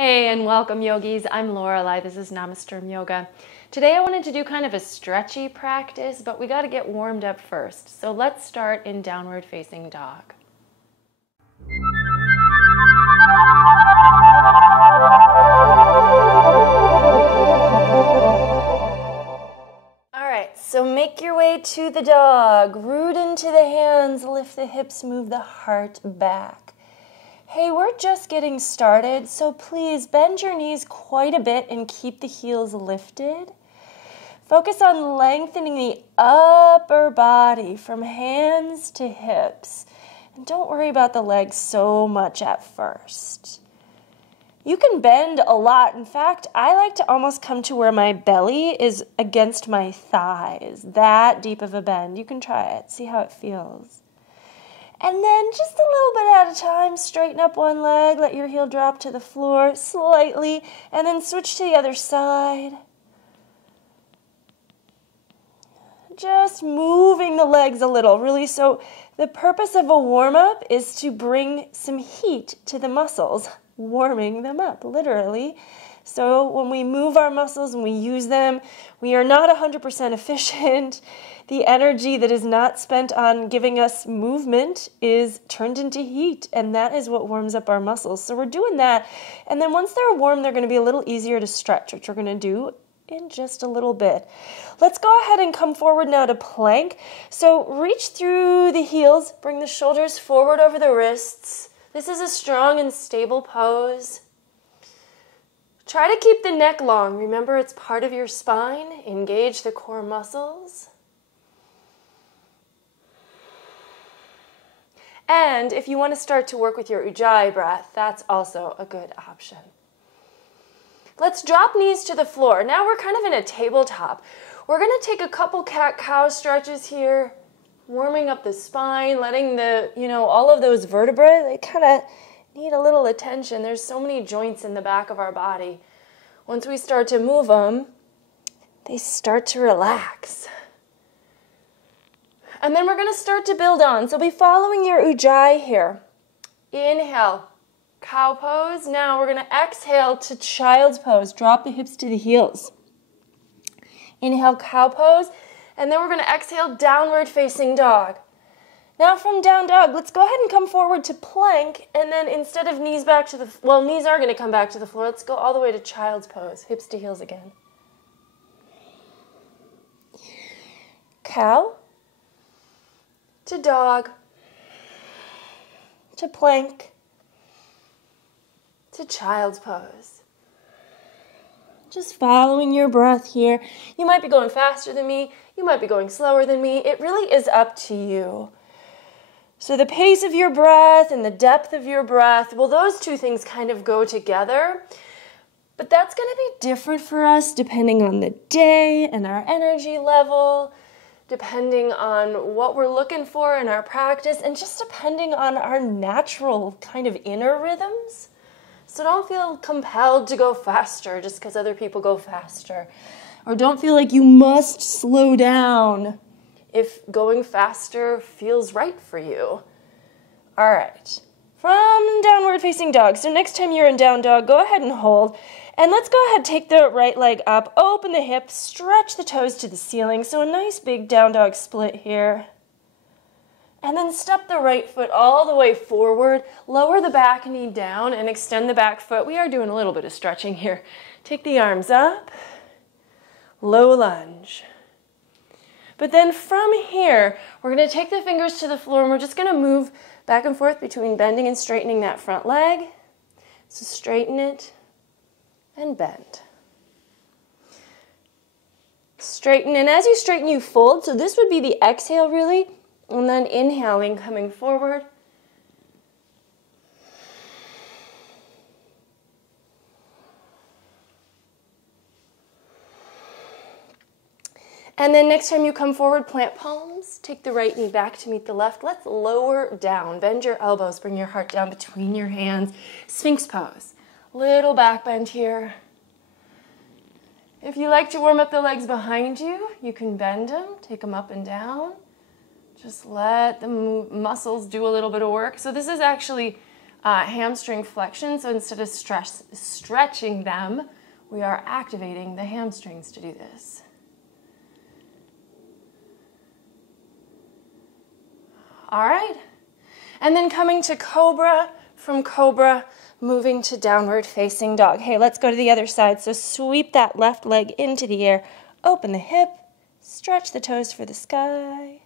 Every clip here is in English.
Hey and welcome yogis, I'm Lorelei, this is Namasturm Yoga. Today I wanted to do kind of a stretchy practice, but we got to get warmed up first. So let's start in downward facing dog. Alright, so make your way to the dog, root into the hands, lift the hips, move the heart back. Hey, we're just getting started, so please bend your knees quite a bit and keep the heels lifted. Focus on lengthening the upper body from hands to hips. And don't worry about the legs so much at first. You can bend a lot. In fact, I like to almost come to where my belly is against my thighs. That deep of a bend. You can try it. See how it feels. And then just a little bit at a time, straighten up one leg, let your heel drop to the floor slightly, and then switch to the other side. Just moving the legs a little, really. So the purpose of a warm-up is to bring some heat to the muscles, warming them up, literally. So when we move our muscles and we use them, we are not 100% efficient. The energy that is not spent on giving us movement is turned into heat, and that is what warms up our muscles. So we're doing that, and then once they're warm, they're going to be a little easier to stretch, which we're going to do in just a little bit. Let's go ahead and come forward now to plank. So reach through the heels, bring the shoulders forward over the wrists. This is a strong and stable pose. Try to keep the neck long. Remember, it's part of your spine. Engage the core muscles. And if you want to start to work with your ujjayi breath, that's also a good option. Let's drop knees to the floor. Now we're kind of in a tabletop. We're going to take a couple cat-cow stretches here, warming up the spine, letting the, all of those vertebrae, they kind of need a little attention. There's so many joints in the back of our body. Once we start to move them, they start to relax. And then we're going to start to build on. So be following your ujjayi here. Inhale, cow pose. Now we're going to exhale to child's pose. Drop the hips to the heels. Inhale, cow pose. And then we're going to exhale, downward facing dog. Now from down dog, let's go ahead and come forward to plank. And then instead of knees back to the, knees are going to come back to the floor. Let's go all the way to child's pose. Hips to heels again. Cow. To dog, to plank, to child's pose. Just following your breath here. You might be going faster than me. You might be going slower than me. It really is up to you. So the pace of your breath and the depth of your breath, those two things kind of go together. But that's going to be different for us depending on the day and our energy level, depending on what we're looking for in our practice, and just depending on our natural kind of inner rhythms. So don't feel compelled to go faster just because other people go faster. Or don't feel like you must slow down if going faster feels right for you. All right. From downward facing dog. So next time you're in down dog, go ahead and hold. And let's go ahead, take the right leg up, open the hips, stretch the toes to the ceiling. So a nice big down dog split here. And then step the right foot all the way forward, lower the back knee down and extend the back foot. We are doing a little bit of stretching here. Take the arms up, low lunge. But then from here, we're going to take the fingers to the floor and we're just going to move back and forth between bending and straightening that front leg. So straighten it and bend. Straighten, and as you straighten, you fold. So this would be the exhale, really, and then inhaling, coming forward. And then next time you come forward, plant palms. Take the right knee back to meet the left. Let's lower down. Bend your elbows. Bring your heart down between your hands. Sphinx pose. Little back bend here. If you like to warm up the legs behind you, you can bend them. Take them up and down. Just let the muscles do a little bit of work. So this is actually hamstring flexion. So instead of stretching them, we are activating the hamstrings to do this. All right. And then coming to cobra, from cobra, moving to downward facing dog. Hey, let's go to the other side. So sweep that left leg into the air, open the hip, stretch the toes for the sky.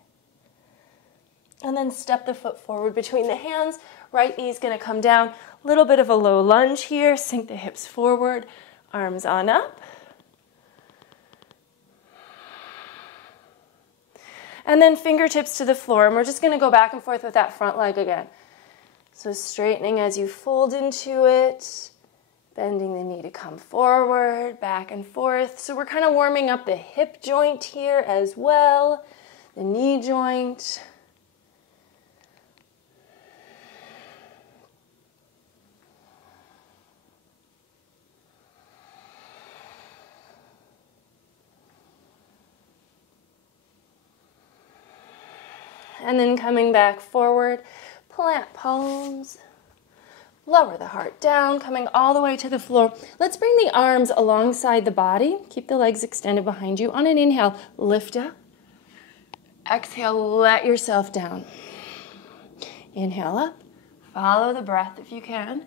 And then step the foot forward between the hands. Right knee's going to come down. A little bit of a low lunge here. Sink the hips forward, arms on up. And then fingertips to the floor. And we're just going to go back and forth with that front leg again. So straightening as you fold into it. Bending the knee to come forward, back and forth. So we're kind of warming up the hip joint here as well. The knee joint. And then coming back forward, plant palms, lower the heart down, coming all the way to the floor. Let's bring the arms alongside the body. Keep the legs extended behind you. On an inhale, lift up. Exhale, let yourself down. Inhale up. Follow the breath if you can.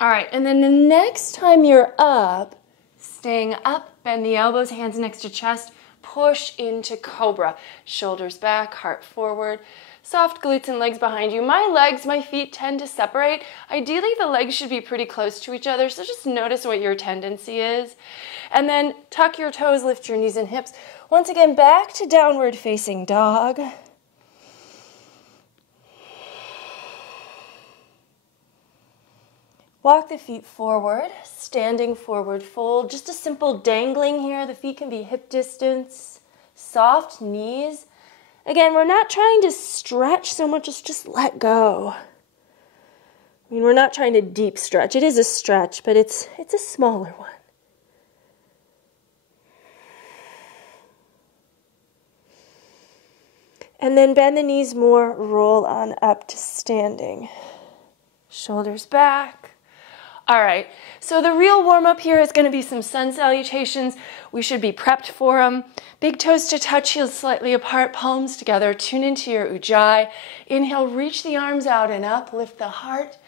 All right, and then the next time you're up, staying up, bend the elbows, hands next to chest, push into cobra. Shoulders back, heart forward, soft glutes and legs behind you. My feet tend to separate. Ideally, the legs should be pretty close to each other, so just notice what your tendency is. And then tuck your toes, lift your knees and hips. Once again, back to downward facing dog. Walk the feet forward, standing forward fold. Just a simple dangling here. The feet can be hip distance, soft knees. Again, we're not trying to stretch so much as just let go. I mean, we're not trying to deep stretch. It is a stretch, but it's a smaller one. And then bend the knees more, roll on up to standing. Shoulders back. All right, so the real warm-up here is going to be some sun salutations. We should be prepped for them. Big toes to touch, heels slightly apart, palms together. Tune into your ujjayi. Inhale, reach the arms out and up, lift the heart.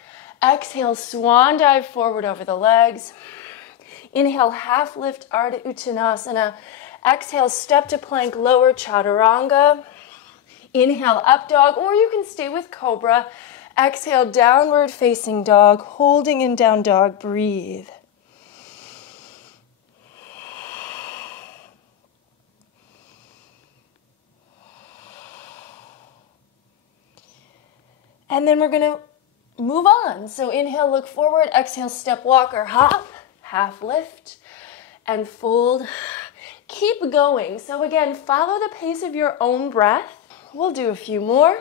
Exhale, swan dive forward over the legs. Inhale, half lift, Ardha Uttanasana. Exhale, step to plank, lower chaturanga. Inhale, up dog, or you can stay with cobra. Exhale, downward facing dog, holding in down dog, breathe. And then we're going to move on. So inhale, look forward, exhale, step, walk or hop, half lift, and fold. Keep going. So again, follow the pace of your own breath. We'll do a few more.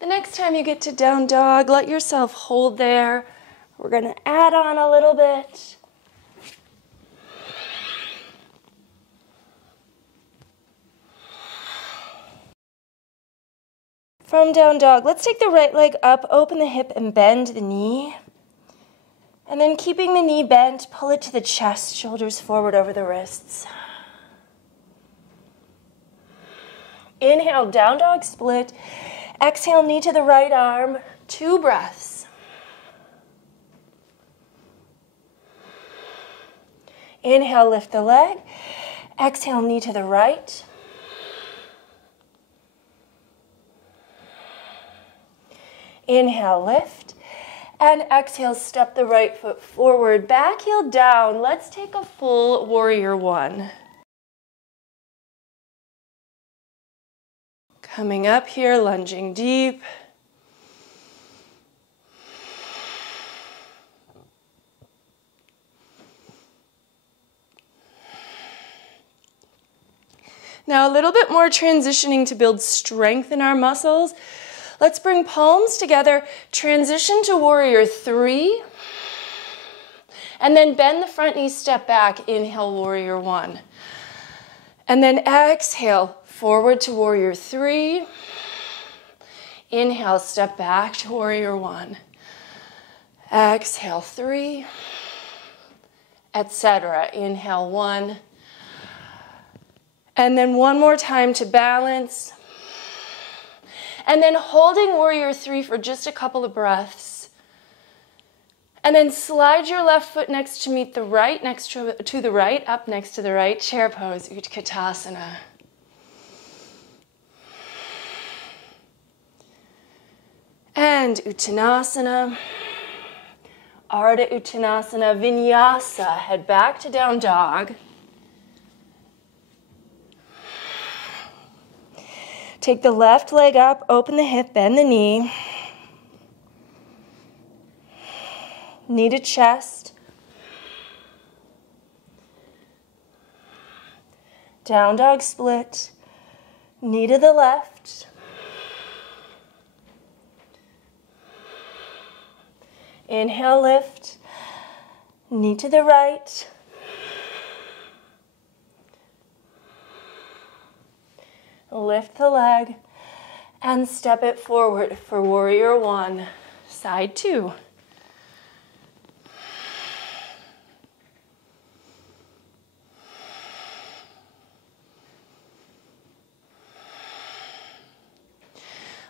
The next time you get to down dog, let yourself hold there. We're going to add on a little bit. From down dog, let's take the right leg up, open the hip and bend the knee. And then keeping the knee bent, pull it to the chest, shoulders forward over the wrists. Inhale, down dog split. Exhale, knee to the right arm. 2 breaths. Inhale, lift the leg. Exhale, knee to the right. Inhale, lift, and exhale, step the right foot forward, back heel down. Let's take a full warrior one. Coming up here, lunging deep. Now a little bit more transitioning to build strength in our muscles. Let's bring palms together, transition to warrior 3, and then bend the front knee, step back, inhale, warrior 1. And then exhale, forward to warrior 3. Inhale, step back to warrior 1. Exhale, 3, etc. Inhale, 1. And then one more time to balance. And then holding warrior 3 for just a couple of breaths. And then slide your left foot next to meet the right, next to the right, up next to the right, chair pose, utkatasana. And uttanasana, ardha uttanasana, vinyasa, head back to down dog. Take the left leg up, open the hip, bend the knee. Knee to chest. Down dog split. Knee to the left. Inhale, lift. Knee to the right. Lift the leg and step it forward for warrior 1, side 2.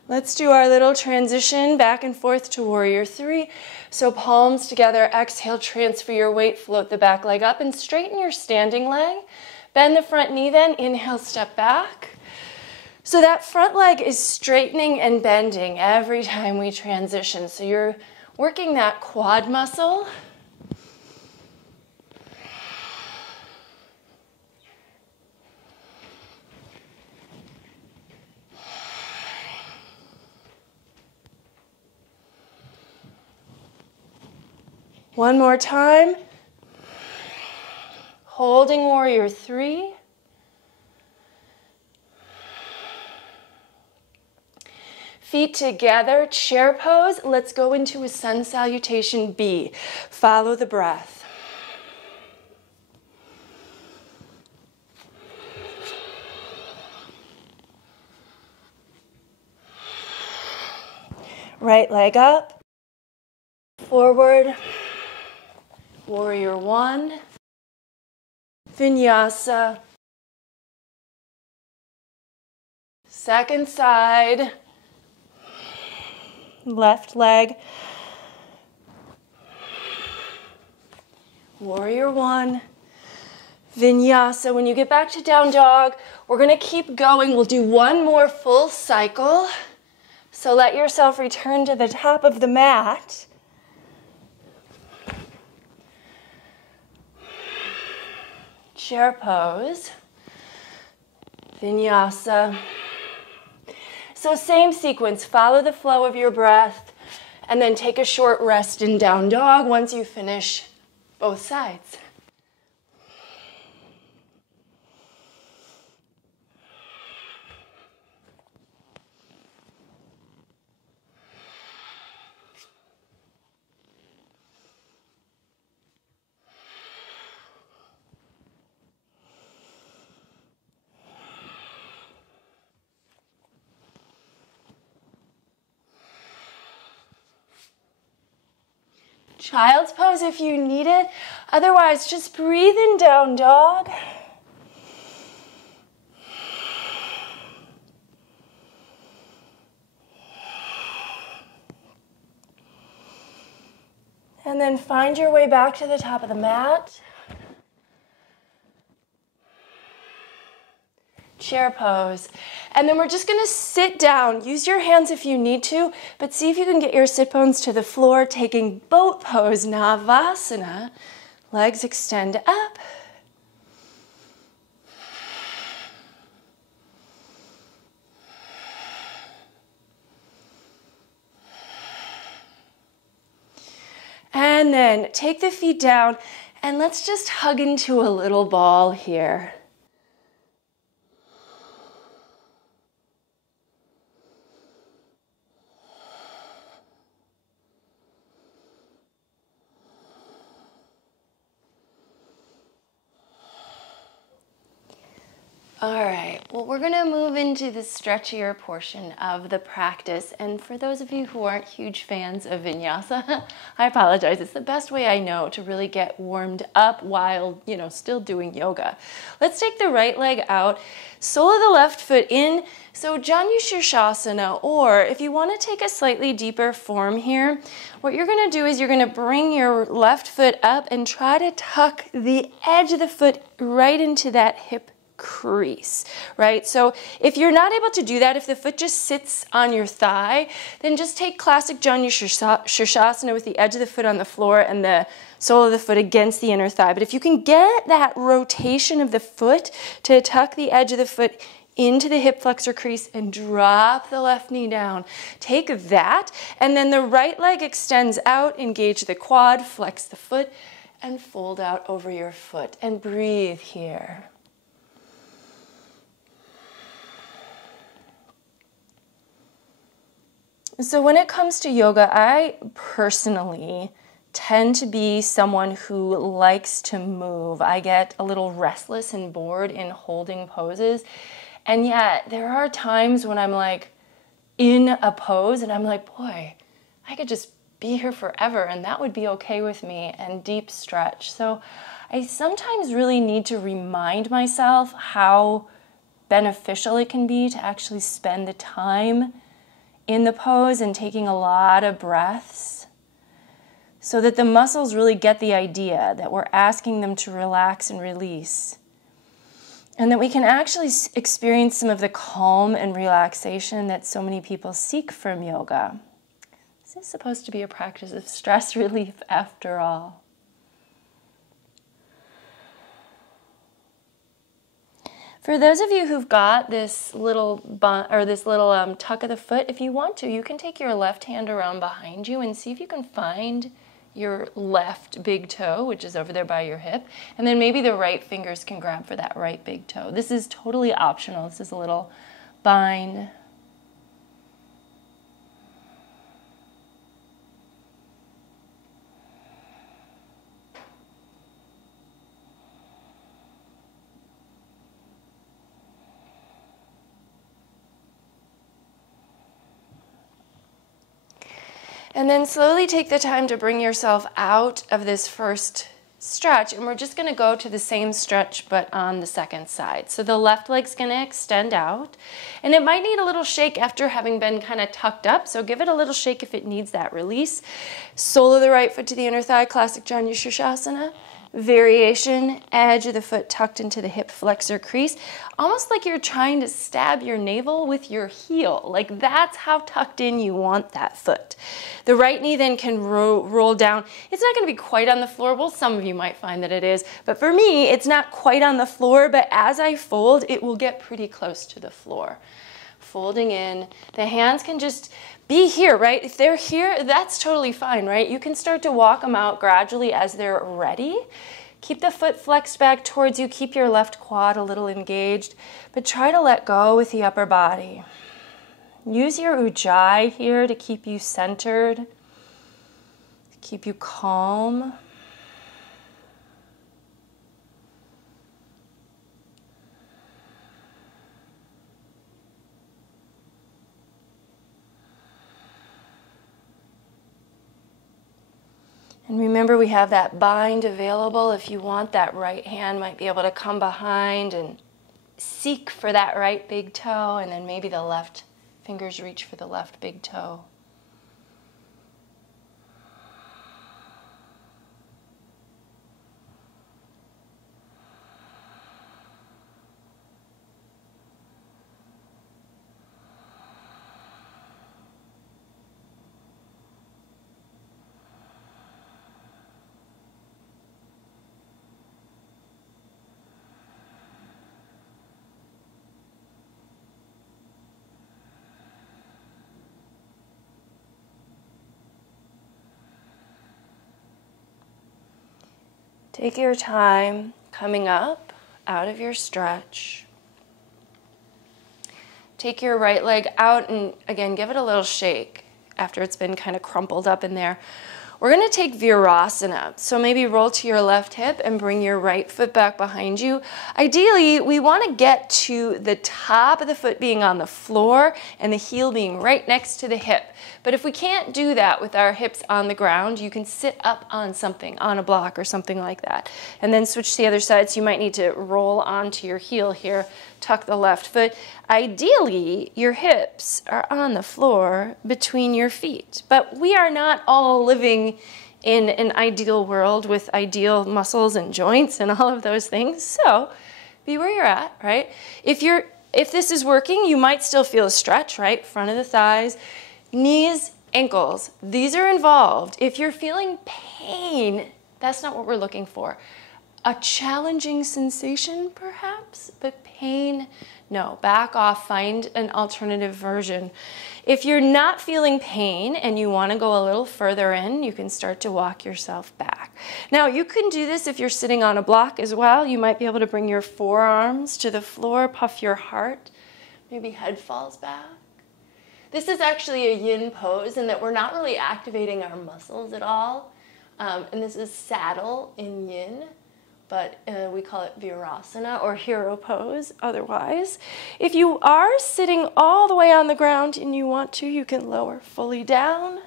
Let's do our little transition back and forth to warrior 3. So palms together, exhale, transfer your weight, float the back leg up and straighten your standing leg. Bend the front knee then, inhale, step back. So that front leg is straightening and bending every time we transition. So you're working that quad muscle. One more time. Holding warrior 3. Feet together, chair pose. Let's go into a sun salutation B. Follow the breath. Right leg up, forward, warrior 1, vinyasa, second side, left leg, warrior 1, vinyasa. When you get back to down dog, we're going to keep going. We'll do one more full cycle. So let yourself return to the top of the mat. Chair pose, vinyasa. So same sequence, follow the flow of your breath, and then take a short rest in down dog once you finish both sides. Child's pose if you need it. Otherwise, just breathe in down dog. And then find your way back to the top of the mat. Chair pose. And then we're just going to sit down. Use your hands if you need to, but see if you can get your sit bones to the floor, taking boat pose, Navasana. Legs extend up. And then take the feet down and let's just hug into a little ball here. All right, well, we're gonna move into the stretchier portion of the practice. And for those of you who aren't huge fans of vinyasa, I apologize. It's the best way I know to really get warmed up while, still doing yoga. Let's take the right leg out, sole of the left foot in. So janusirsasana, or if you wanna take a slightly deeper form here, what you're gonna do is you're gonna bring your left foot up and try to tuck the edge of the foot right into that hip crease, right? So if you're not able to do that, if the foot just sits on your thigh, then just take classic janusirsasana with the edge of the foot on the floor and the sole of the foot against the inner thigh. But if you can get that rotation of the foot to tuck the edge of the foot into the hip flexor crease and drop the left knee down, take that, and then the right leg extends out, engage the quad, flex the foot, and fold out over your foot, and breathe here. So when it comes to yoga, I personally tend to be someone who likes to move. I get a little restless and bored in holding poses. And yet there are times when I'm like in a pose and I'm like, boy, I could just be here forever and that would be okay with me, and deep stretch. So I sometimes really need to remind myself how beneficial it can be to actually spend the time in the pose and taking a lot of breaths so that the muscles really get the idea that we're asking them to relax and release, and that we can actually experience some of the calm and relaxation that so many people seek from yoga. This is supposed to be a practice of stress relief after all. For those of you who've got this little tuck of the foot, if you want to, you can take your left hand around behind you and see if you can find your left big toe, which is over there by your hip, and then maybe the right fingers can grab for that right big toe. This is totally optional. This is a little bind. And then slowly take the time to bring yourself out of this first stretch, and we're just going to go to the same stretch but on the second side. So the left leg's going to extend out, and it might need a little shake after having been kind of tucked up, so give it a little shake if it needs that release. Sole of the right foot to the inner thigh, classic janusirsasana. Variation, edge of the foot tucked into the hip flexor crease, almost like you're trying to stab your navel with your heel. Like that's how tucked in you want that foot. The right knee then can roll down. It's not going to be quite on the floor. Well, some of you might find that it is, but for me, it's not quite on the floor, but as I fold, it will get pretty close to the floor. Folding in, the hands can just be here, right? If they're here, that's totally fine, right? You can start to walk them out gradually as they're ready. Keep the foot flexed back towards you. Keep your left quad a little engaged, but try to let go with the upper body. Use your ujjayi here to keep you centered, to keep you calm. And remember, we have that bind available. If you want, that right hand might be able to come behind and seek for that right big toe, and then maybe the left fingers reach for the left big toe. Take your time coming up out of your stretch. Take your right leg out and again, give it a little shake after it's been kind of crumpled up in there. We're going to take virasana. So maybe roll to your left hip and bring your right foot back behind you. Ideally, we want to get to the top of the foot being on the floor and the heel being right next to the hip. But if we can't do that with our hips on the ground, you can sit up on something, on a block or something like that. And then switch to the other side, so you might need to roll onto your heel here, tuck the left foot. Ideally, your hips are on the floor between your feet. But we are not all living in an ideal world with ideal muscles and joints and all of those things. So be where you're at, right? If this is working, you might still feel a stretch, right? Front of the thighs. Knees, ankles, these are involved. If you're feeling pain, that's not what we're looking for. A challenging sensation, perhaps, but pain, no. Back off, find an alternative version. If you're not feeling pain and you want to go a little further in, you can start to walk yourself back. Now, you can do this if you're sitting on a block as well. You might be able to bring your forearms to the floor, puff your heart, maybe head falls back. This is actually a yin pose in that we're not really activating our muscles at all. And this is saddle in yin, but we call it virasana or hero pose otherwise. If you are sitting all the way on the ground and you want to, you can lower fully down.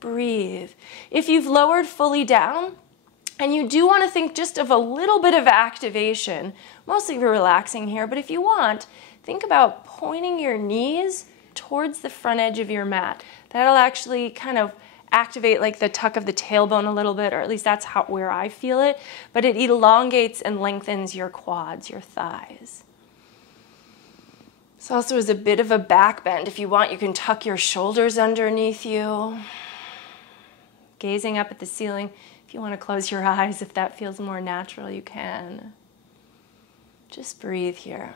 Breathe. If you've lowered fully down and you do want to think just of a little bit of activation, mostly relaxing here, but if you want, think about pointing your knees towards the front edge of your mat. That'll actually kind of activate like the tuck of the tailbone a little bit, or at least that's where I feel it, but it elongates and lengthens your quads, your thighs. This also is a bit of a back bend. If you want, you can tuck your shoulders underneath you, gazing up at the ceiling. If you want to close your eyes, if that feels more natural, you can. Just breathe here.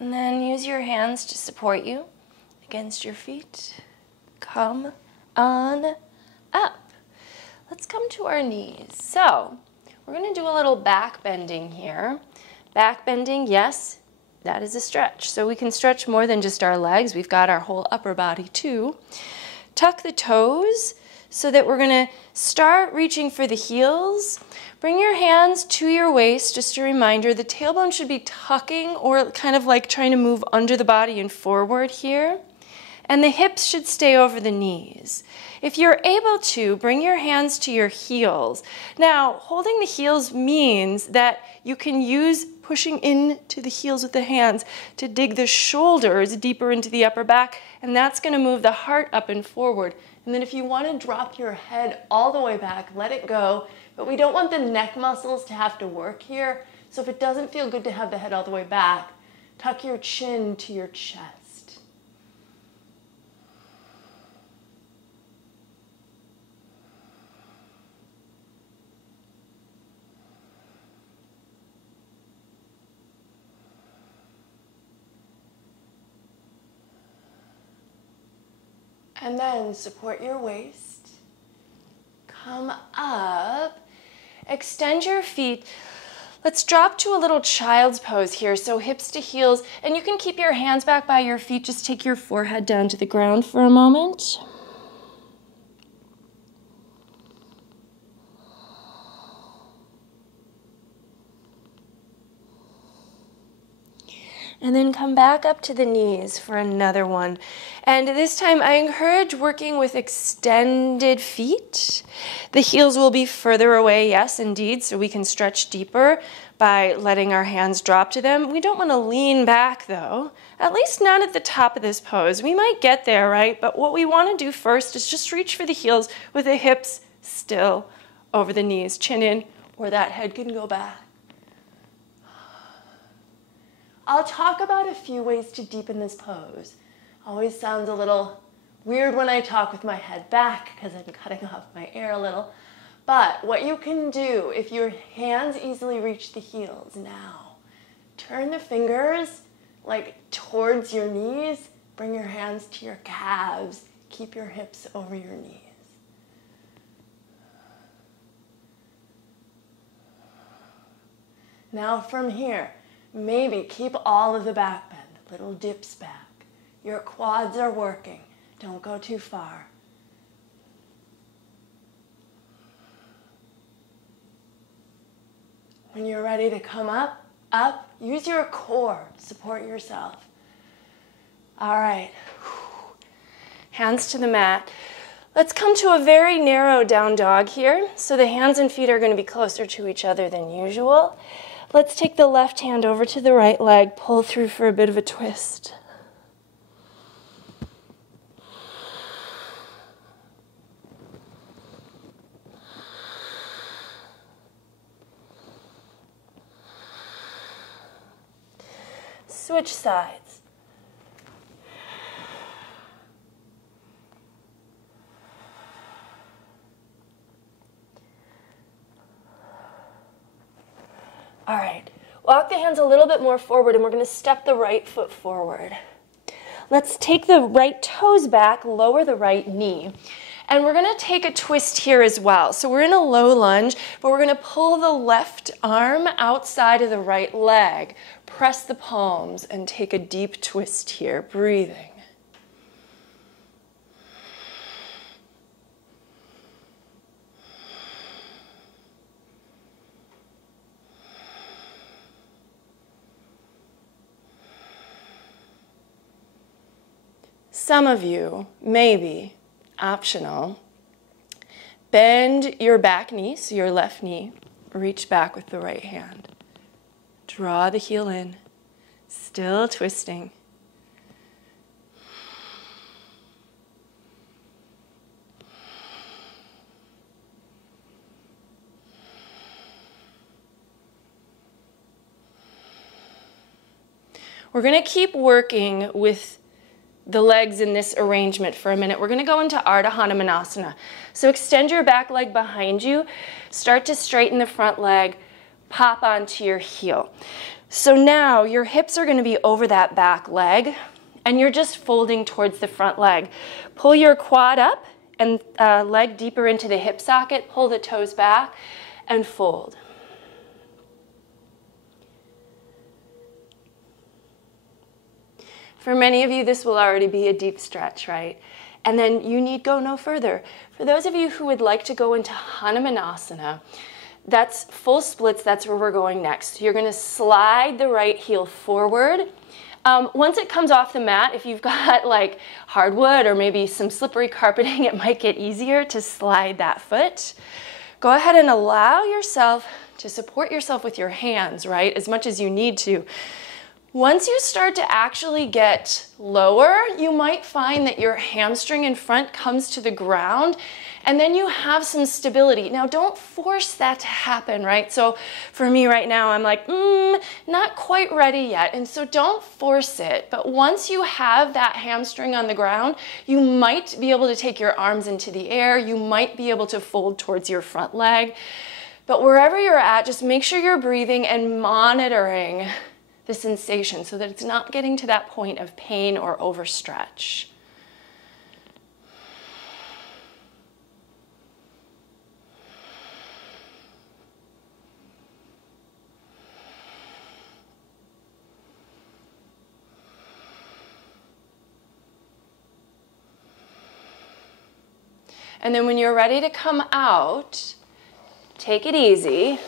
And then use your hands to support you against your feet. Come on up. Let's come to our knees. So we're going to do a little back bending here. Back bending, yes, that is a stretch. So we can stretch more than just our legs. We've got our whole upper body too. Tuck the toes so that we're going to start reaching for the heels. Bring your hands to your waist. Just a reminder, the tailbone should be tucking or kind of like trying to move under the body and forward here. And the hips should stay over the knees. If you're able to, bring your hands to your heels. Now, holding the heels means that you can use pushing into the heels with the hands to dig the shoulders deeper into the upper back, and that's going to move the heart up and forward. And then if you want to drop your head all the way back, let it go. But we don't want the neck muscles to have to work here. So if it doesn't feel good to have the head all the way back, tuck your chin to your chest. And then support your waist. Come up. Extend your feet. Let's drop to a little child's pose here, so hips to heels, and you can keep your hands back by your feet. Just take your forehead down to the ground for a moment. And then come back up to the knees for another one. And this time I encourage working with extended feet. The heels will be further away, yes, indeed, so we can stretch deeper by letting our hands drop to them. We don't want to lean back though, at least not at the top of this pose. We might get there, right? But what we want to do first is just reach for the heels with the hips still over the knees, chin in, or that head can go back. I'll talk about a few ways to deepen this pose. Always sounds a little weird when I talk with my head back because I'm cutting off my air a little. But what you can do if your hands easily reach the heels now, turn the fingers like towards your knees, bring your hands to your calves, keep your hips over your knees. Now from here, maybe keep all of the back bend, little dips back. Your quads are working. Don't go too far. When you're ready to come up, use your core, support yourself. All right, hands to the mat. Let's come to a very narrow down dog here. So the hands and feet are going to be closer to each other than usual. Let's take the left hand over to the right leg, pull through for a bit of a twist. Switch sides. All right, walk the hands a little bit more forward and we're going to step the right foot forward. Let's take the right toes back, lower the right knee. And we're going to take a twist here as well. So we're in a low lunge, but we're going to pull the left arm outside of the right leg. Press the palms and take a deep twist here, breathing. Some of you, maybe, optional, bend your back knee, so your left knee, reach back with the right hand. Draw the heel in, still twisting. We're going to keep working with the legs in this arrangement for a minute. We're going to go into hanumanasana. So extend your back leg behind you, start to straighten the front leg, pop onto your heel. So now your hips are going to be over that back leg and you're just folding towards the front leg. Pull your quad up and leg deeper into the hip socket, pull the toes back and fold. For many of you, this will already be a deep stretch, right? And then you need go no further. For those of you who would like to go into hanumanasana, that's full splits, that's where we're going next. So you're going to slide the right heel forward. Once it comes off the mat, if you've got like hardwood or maybe some slippery carpeting, it might get easier to slide that foot. Go ahead and allow yourself to support yourself with your hands, right, as much as you need to. Once you start to actually get lower, you might find that your hamstring in front comes to the ground and then you have some stability. Now don't force that to happen, right? So for me right now, I'm like, not quite ready yet. And so don't force it. But once you have that hamstring on the ground, you might be able to take your arms into the air. You might be able to fold towards your front leg. But wherever you're at, just make sure you're breathing and monitoring the sensation so that it's not getting to that point of pain or overstretch. And then when you're ready to come out, take it easy.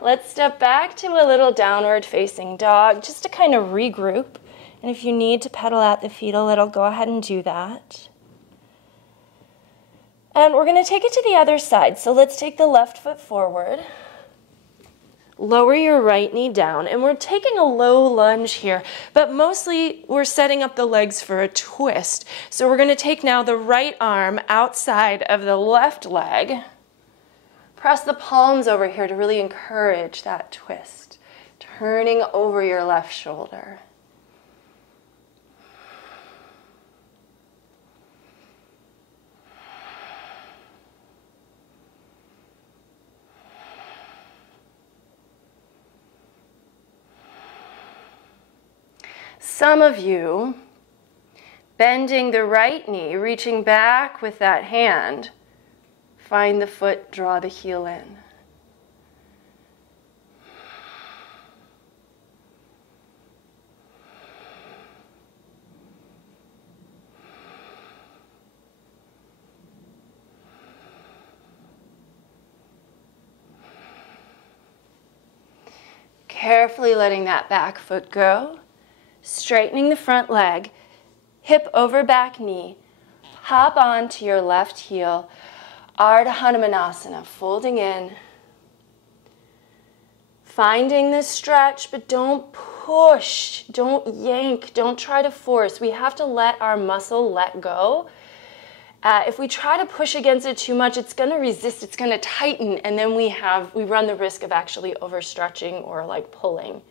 Let's step back to a little downward facing dog just to kind of regroup. And if you need to pedal out the feet a little, go ahead and do that. And we're going to take it to the other side. So let's take the left foot forward. Lower your right knee down. And we're taking a low lunge here. But mostly we're setting up the legs for a twist. So we're going to take now the right arm outside of the left leg. Press the palms over here to really encourage that twist. Turning over your left shoulder. Some of you, bending the right knee, reaching back with that hand, find the foot, draw the heel in. Carefully letting that back foot go. Straightening the front leg, hip over back knee, hop on to your left heel, hanumanasana, folding in, finding the stretch, but don't push, don't yank, don't try to force. We have to let our muscle let go. If we try to push against it too much, it's going to resist, it's going to tighten, and then we run the risk of actually overstretching or like pulling.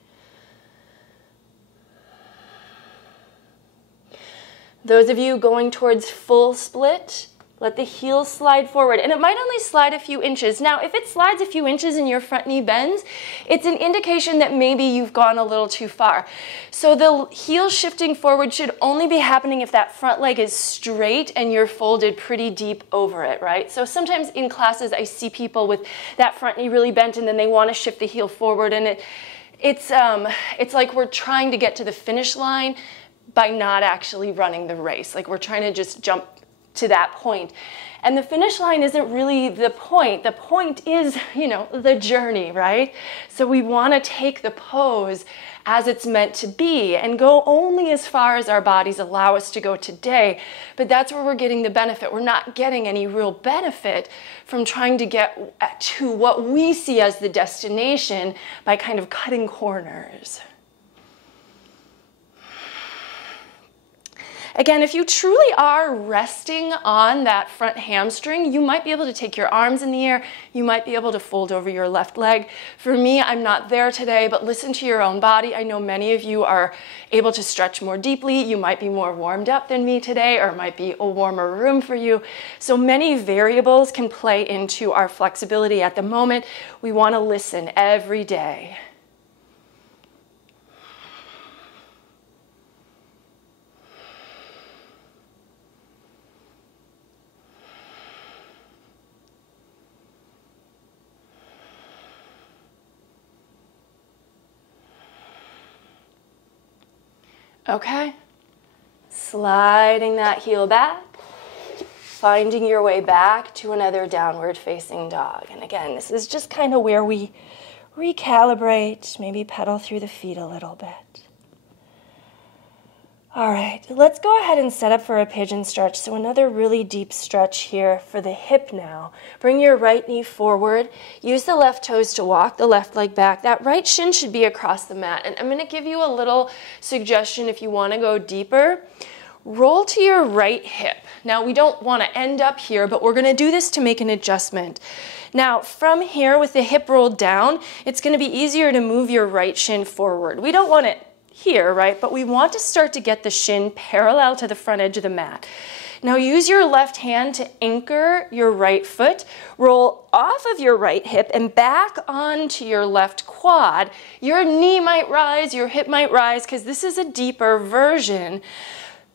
Those of you going towards full split, let the heels slide forward. And it might only slide a few inches. Now, if it slides a few inches and your front knee bends, it's an indication that maybe you've gone a little too far. So the heel shifting forward should only be happening if that front leg is straight and you're folded pretty deep over it, right? So sometimes in classes, I see people with that front knee really bent and then they want to shift the heel forward. And it's like we're trying to get to the finish line by not actually running the race. Like we're trying to just jump to that point. And the finish line isn't really the point. The point is, the journey, right? So we want to take the pose as it's meant to be and go only as far as our bodies allow us to go today. But that's where we're getting the benefit. We're not getting any real benefit from trying to get to what we see as the destination by kind of cutting corners. Again, if you truly are resting on that front hamstring, you might be able to take your arms in the air. You might be able to fold over your left leg. For me, I'm not there today, but listen to your own body. I know many of you are able to stretch more deeply. You might be more warmed up than me today, or it might be a warmer room for you. So many variables can play into our flexibility at the moment. We want to listen every day. Okay, sliding that heel back, finding your way back to another downward facing dog. And again, this is just kind of where we recalibrate, maybe pedal through the feet a little bit. All right, let's go ahead and set up for a pigeon stretch. So another really deep stretch here for the hip now. Bring your right knee forward. Use the left toes to walk the left leg back. That right shin should be across the mat. And I'm going to give you a little suggestion if you want to go deeper. Roll to your right hip. Now, we don't want to end up here, but we're going to do this to make an adjustment. Now, from here with the hip rolled down, it's going to be easier to move your right shin forward. We don't want it here, right? But we want to start to get the shin parallel to the front edge of the mat. Now use your left hand to anchor your right foot, roll off of your right hip and back onto your left quad. Your knee might rise, your hip might rise, because this is a deeper version.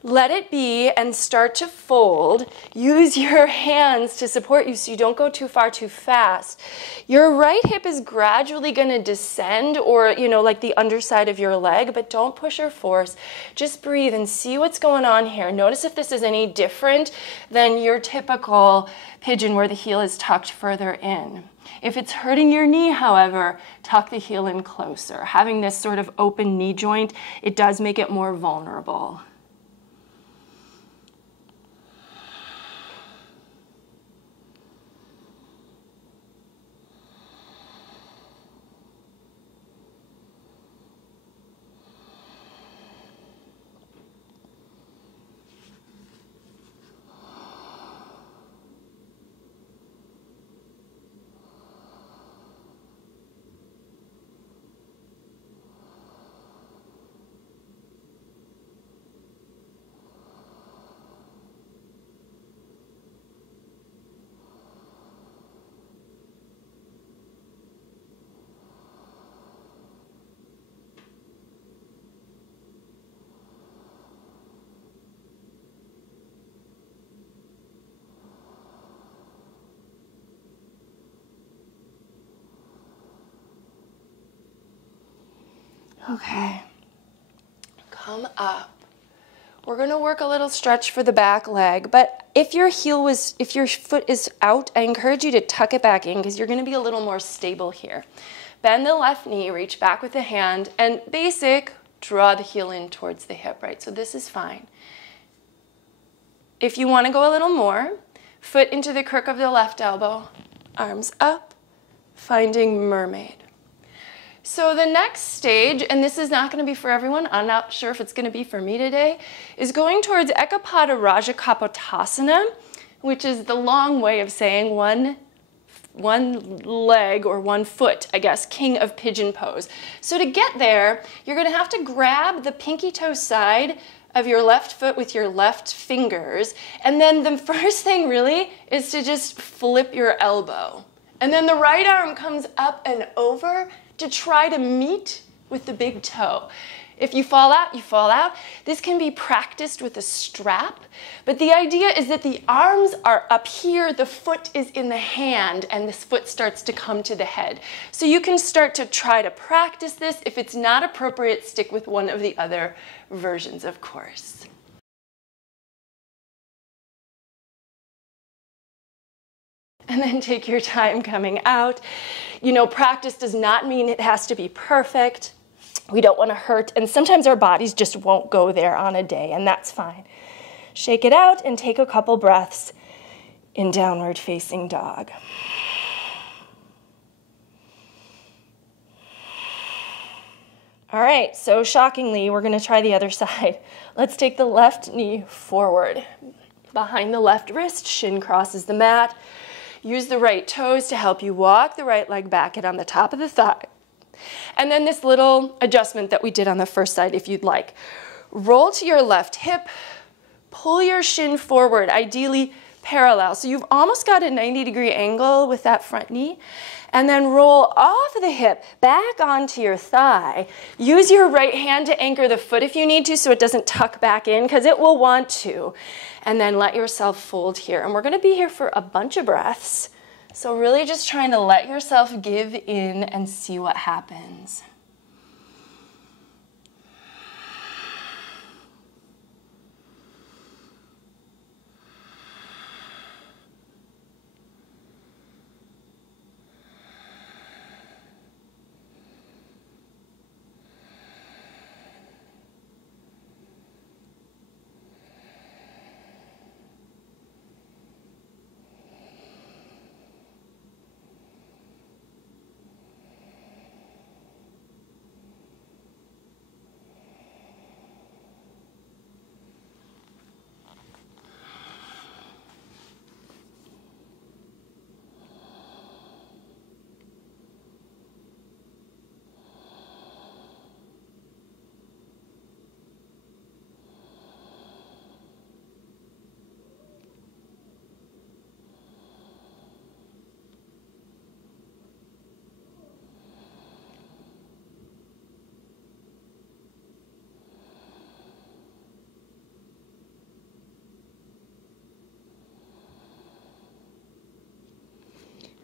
Let it be and start to fold. Use your hands to support you so you don't go too far too fast. Your right hip is gradually going to descend, or, like the underside of your leg, but don't push or force. Just breathe and see what's going on here. Notice if this is any different than your typical pigeon where the heel is tucked further in. If it's hurting your knee, however, tuck the heel in closer. Having this sort of open knee joint, it does make it more vulnerable. Okay, come up. We're going to work a little stretch for the back leg, but if your foot is out, I encourage you to tuck it back in because you're going to be a little more stable here. Bend the left knee, reach back with the hand, and draw the heel in towards the hip, right? So this is fine. If you want to go a little more, foot into the crook of the left elbow, arms up, finding mermaid. So the next stage, and this is not going to be for everyone, I'm not sure if it's going to be for me today, is going towards Ekapada rajakapotasana, which is the long way of saying one leg or one foot, I guess, king of pigeon pose. So to get there, you're going to have to grab the pinky toe side of your left foot with your left fingers, and then the first thing really is to just flip your elbow. And then the right arm comes up and over to try to meet with the big toe. If you fall out, you fall out. This can be practiced with a strap, but the idea is that the arms are up here, the foot is in the hand, and this foot starts to come to the head. So you can start to try to practice this. If it's not appropriate, stick with one of the other versions, of course. And then take your time coming out. Practice does not mean it has to be perfect. We don't want to hurt, and sometimes our bodies just won't go there on a day, and that's fine. Shake it out and take a couple breaths in downward facing dog. All right, so shockingly, we're going to try the other side. Let's take the left knee forward. Behind the left wrist, shin crosses the mat. Use the right toes to help you walk the right leg back and on the top of the thigh. And then this little adjustment that we did on the first side, if you'd like. Roll to your left hip, pull your shin forward, ideally parallel. So you've almost got a 90-degree angle with that front knee. And then roll off of the hip, back onto your thigh. Use your right hand to anchor the foot if you need to so it doesn't tuck back in, because it will want to. And then let yourself fold here. And we're going to be here for a bunch of breaths. So really just trying to let yourself give in and see what happens.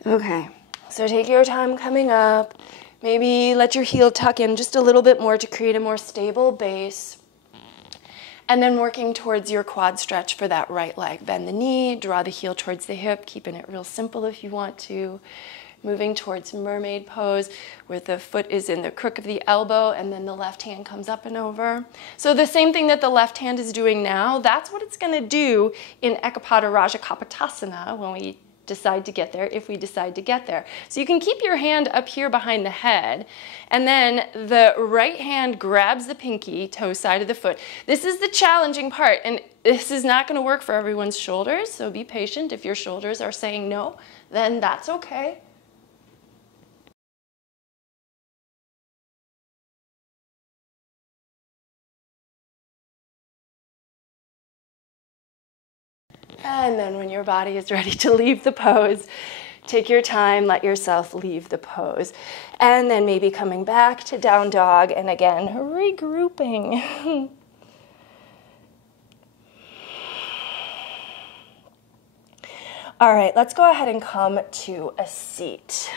Okay, so take your time coming up. Maybe let your heel tuck in just a little bit more to create a more stable base. And then working towards your quad stretch for that right leg. Bend the knee, draw the heel towards the hip, keeping it real simple if you want to. Moving towards mermaid pose, where the foot is in the crook of the elbow and then the left hand comes up and over. So the same thing that the left hand is doing now, that's what it's gonna do in Ekapada Rajakapotasana when we decide to get there, if we decide to get there. So you can keep your hand up here behind the head, and then the right hand grabs the pinky toe side of the foot. This is the challenging part, and this is not going to work for everyone's shoulders, so be patient. If your shoulders are saying no, then that's okay. And then when your body is ready to leave the pose, take your time, let yourself leave the pose. And then maybe coming back to down dog, and again, regrouping. All right, let's go ahead and come to a seat.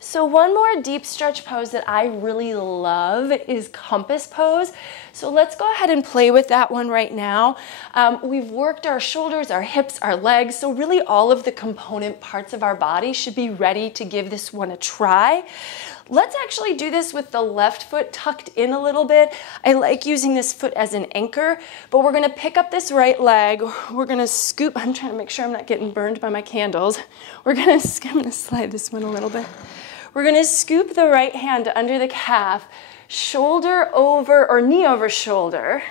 So one more deep stretch pose that I really love is compass pose. So let's go ahead and play with that one right now. We've worked our shoulders, our hips, our legs, so really all of the component parts of our body should be ready to give this one a try. Let's actually do this with the left foot tucked in a little bit. I like using this foot as an anchor, but we're gonna pick up this right leg. We're gonna scoop, I'm trying to make sure I'm not getting burned by my candles. I'm gonna slide this one a little bit. We're gonna scoop the right hand under the calf, shoulder over or knee over shoulder.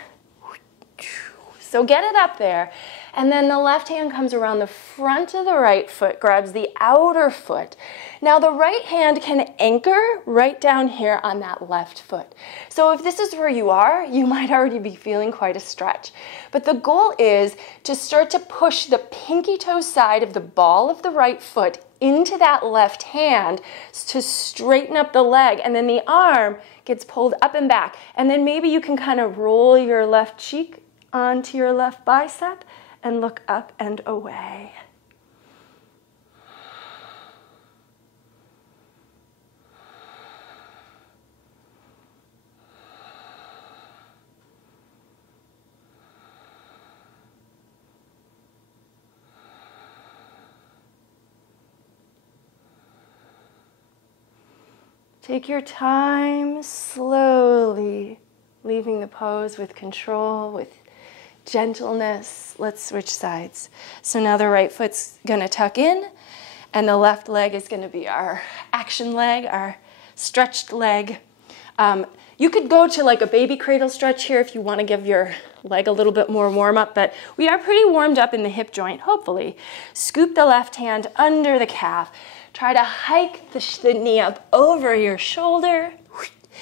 So get it up there. And then the left hand comes around the front of the right foot, grabs the outer foot. Now the right hand can anchor right down here on that left foot. So if this is where you are, you might already be feeling quite a stretch. But the goal is to start to push the pinky toe side of the ball of the right foot into that left hand to straighten up the leg, and then the arm gets pulled up and back. And then maybe you can kind of roll your left cheek onto your left bicep and look up and away. Take your time, slowly leaving the pose with control, with gentleness. Let's switch sides. So now the right foot's gonna tuck in, and the left leg is gonna be our action leg, our stretched leg. You could go to like a baby cradle stretch here if you wanna give your leg a little bit more warm up, but we are pretty warmed up in the hip joint, hopefully. Scoop the left hand under the calf. Try to hike the knee up over your shoulder.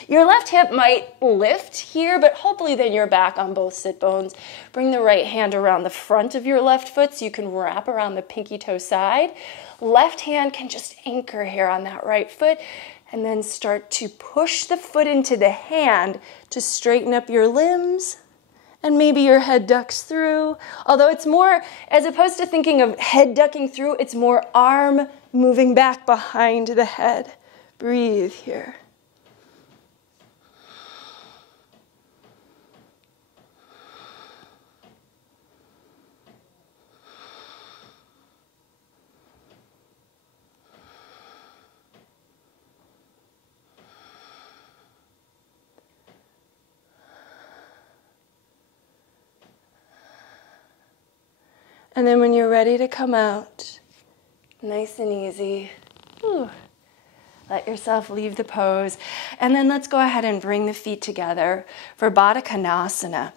Your left hip might lift here, but hopefully then you're back on both sit bones. Bring the right hand around the front of your left foot so you can wrap around the pinky toe side. Left hand can just anchor here on that right foot, and then start to push the foot into the hand to straighten up your limbs. And maybe your head ducks through. Although it's more, as opposed to thinking of head ducking through, it's more arm moving back behind the head. Breathe here. And then when you're ready to come out, nice and easy, let yourself leave the pose. And then let's go ahead and bring the feet together for Baddha Konasana.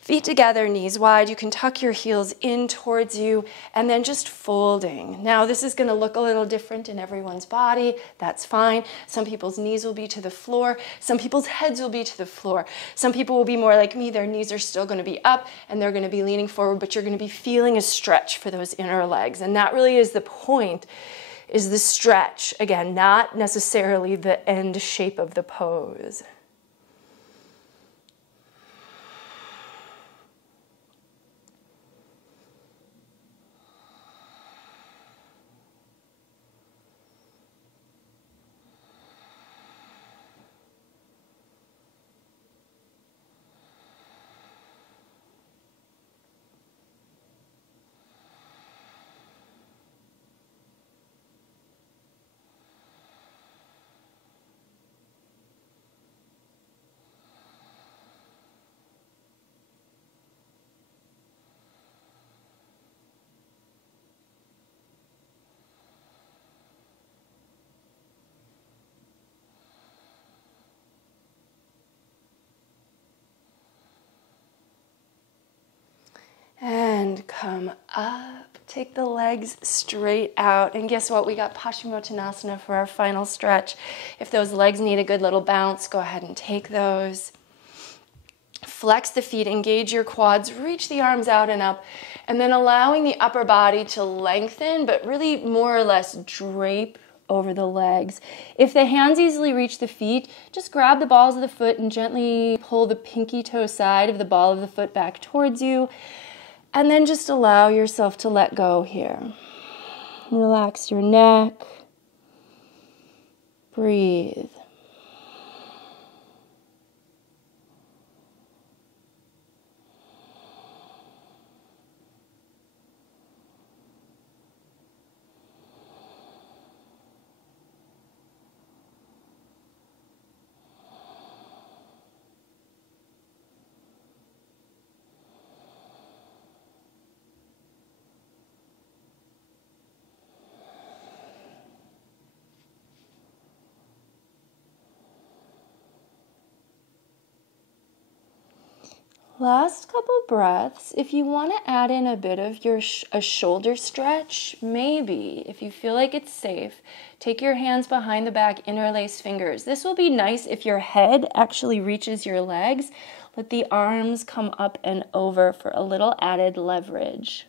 Feet together, knees wide. You can tuck your heels in towards you and then just folding. Now this is going to look a little different in everyone's body. That's fine. Some people's knees will be to the floor. Some people's heads will be to the floor. Some people will be more like me. Their knees are still going to be up and they're going to be leaning forward, but you're going to be feeling a stretch for those inner legs. And that really is the point, is the stretch. Again, not necessarily the end shape of the pose. Come up, take the legs straight out, and guess what? We got Paschimottanasana for our final stretch. If those legs need a good little bounce, go ahead and take those. Flex the feet, engage your quads, reach the arms out and up, and then allowing the upper body to lengthen, but really more or less drape over the legs. If the hands easily reach the feet, just grab the balls of the foot and gently pull the pinky toe side of the ball of the foot back towards you, and then just allow yourself to let go here. Relax your neck. Breathe. Last couple breaths. If you want to add in a bit of a shoulder stretch, maybe, if you feel like it's safe, take your hands behind the back, interlace fingers. This will be nice if your head actually reaches your legs. Let the arms come up and over for a little added leverage.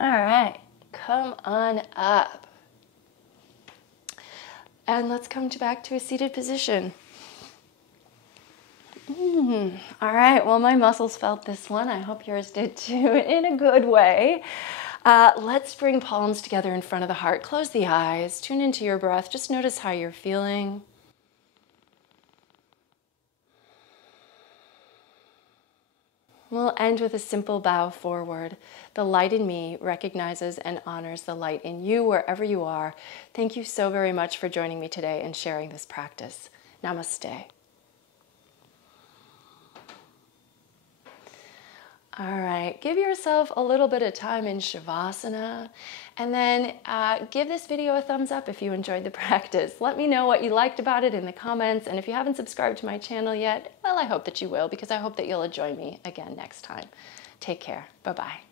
All right, come on up. And let's come back to a seated position. All right, well, my muscles felt this one. I hope yours did too, in a good way. Let's bring palms together in front of the heart. Close the eyes, tune into your breath. Just notice how you're feeling. We'll end with a simple bow forward. The light in me recognizes and honors the light in you wherever you are. Thank you so very much for joining me today and sharing this practice. Namaste. All right, give yourself a little bit of time in Shavasana, and then give this video a thumbs up if you enjoyed the practice. Let me know what you liked about it in the comments, and if you haven't subscribed to my channel yet, well, I hope that you will, because I hope that you'll join me again next time. Take care. Bye-bye.